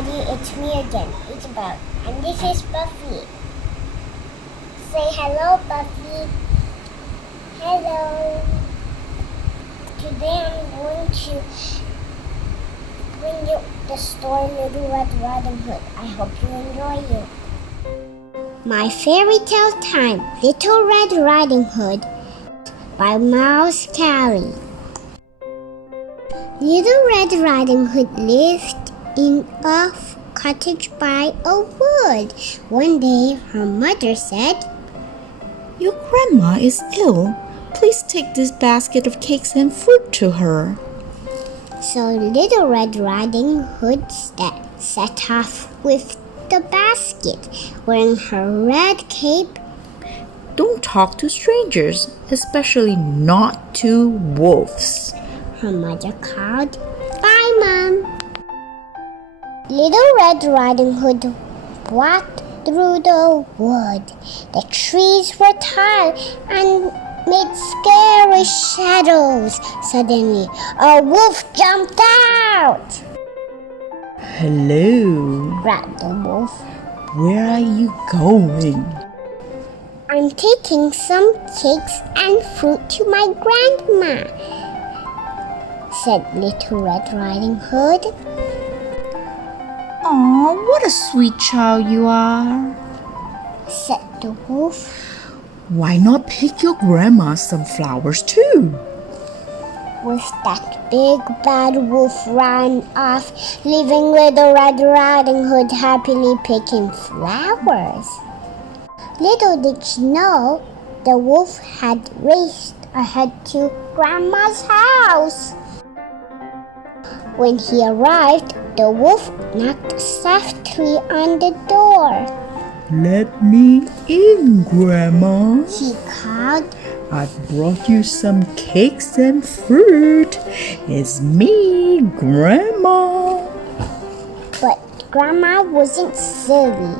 everybody, it's me again, Isabelle, and this is Buffy. Say hello, Buffy. Hello. Today I'm going to bring you the story Little Red Riding Hood. I hope you enjoy it. My fairy tale time, Little Red Riding Hood by Mouse Callie. Little Red Riding Hood lived in a cottage by a wood. One day, her mother said, "Your grandma is ill. Please take this basket of cakes and fruit to her." So Little Red Riding Hood set off with the basket, wearing her red cape. "Don't talk to strangers, especially not to wolves," her mother called. "Bye, Mom." Little Red Riding Hood walked through the wood. The trees were tall and made scary shadows. Suddenly, a wolf jumped out. "Hello," growled the wolf. "Where are you going?" "I'm taking some cakes and fruit to my grandma," said Little Red Riding Hood. "Aw, what a sweet child you are," said the wolf. "Why not pick your grandma some flowers too?" With that, big bad wolf ran off, leaving Little Red Riding Hood happily picking flowers. Little did she know, the wolf had raced ahead to Grandma's house. When he arrived, the wolf knocked softly on the door. "Let me in, Grandma. He called. "I've brought you some cakes and fruit. It's me, Grandma." But Grandma wasn't silly.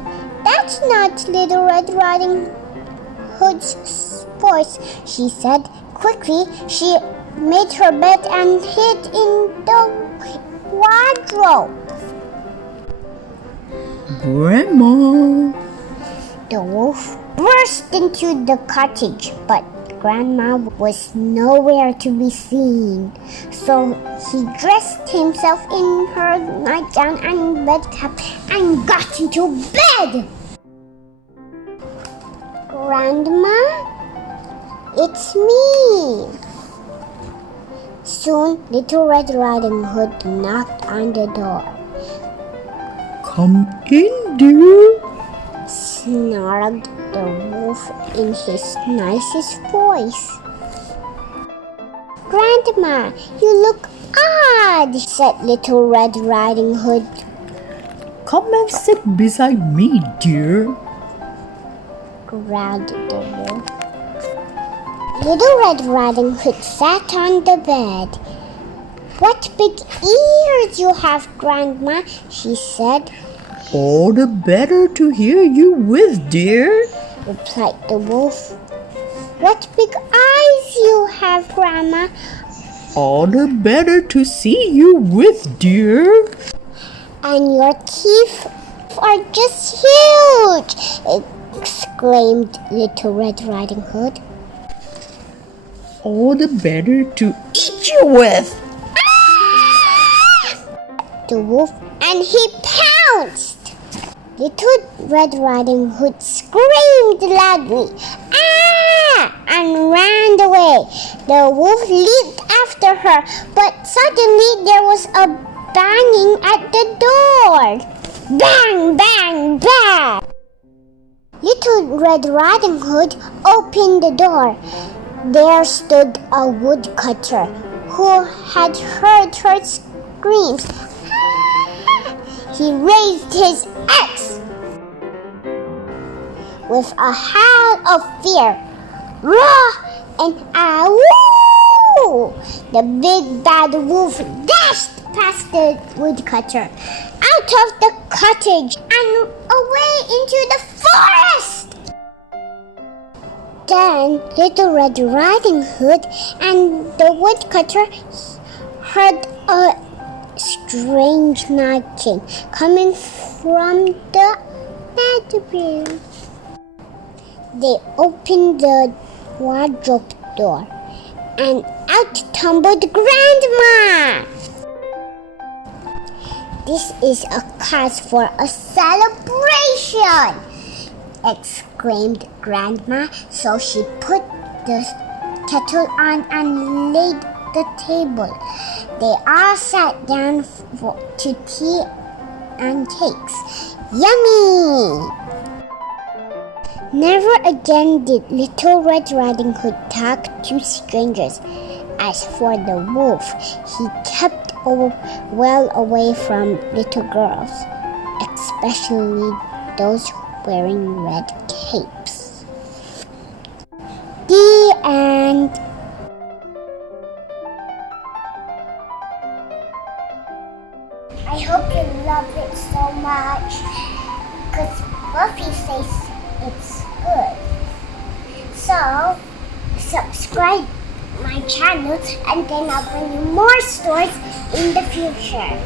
"That's not Little Red Riding Hood's voice," she said. Quickly, she made her bed and hid in the wardrobe. "Grandma!" The wolf burst into the cottage, but Grandma was nowhere to be seen. So he dressed himself in her nightgown and bedcap and got into bed. "Grandma, it's me." Soon, Little Red Riding Hood knocked on the door. "Come in, dear," snarled the wolf in his nicest voice. "Grandma, you look odd," said Little Red Riding Hood. "Come and sit beside me, dear," growled the wolf. Little Red Riding Hood sat on the bed. "What big ears you have, Grandma," she said. "All the better to hear you with, dear," replied the wolf. "What big eyes you have, Grandma." "All the better to see you with, dear." "And your teeth are just huge," exclaimed Little Red Riding Hood. "All the better to eat you with," the wolf, and he pounced. Little Red Riding Hood screamed loudly, "Ah!" and ran away. The wolf leaped after her, but suddenly there was a banging at the door. Bang, bang, bang! Little Red Riding Hood opened the door. There stood a woodcutter who had heard her screams. He raised his axe. With a howl of fear, "Roar!" and "Awoo!" the big bad wolf dashed past the woodcutter, out of the cottage and away into the forest. Then Little Red Riding Hood and the woodcutter heard a strange knocking coming from the bedroom. They opened the wardrobe door, and out tumbled Grandma. "This is a cause for a celebration!" exclaimed Grandma. So she put the kettle on and laid the table. They all sat down to tea and cakes. Yummy! Never again did Little Red Riding Hood talk to strangers. As for the wolf, he kept well away from little girls, especially those wearing red capes. The end. I hope you love it so much, because Buffy says it's good. So, subscribe my channel and then I'll bring you more stories in the future.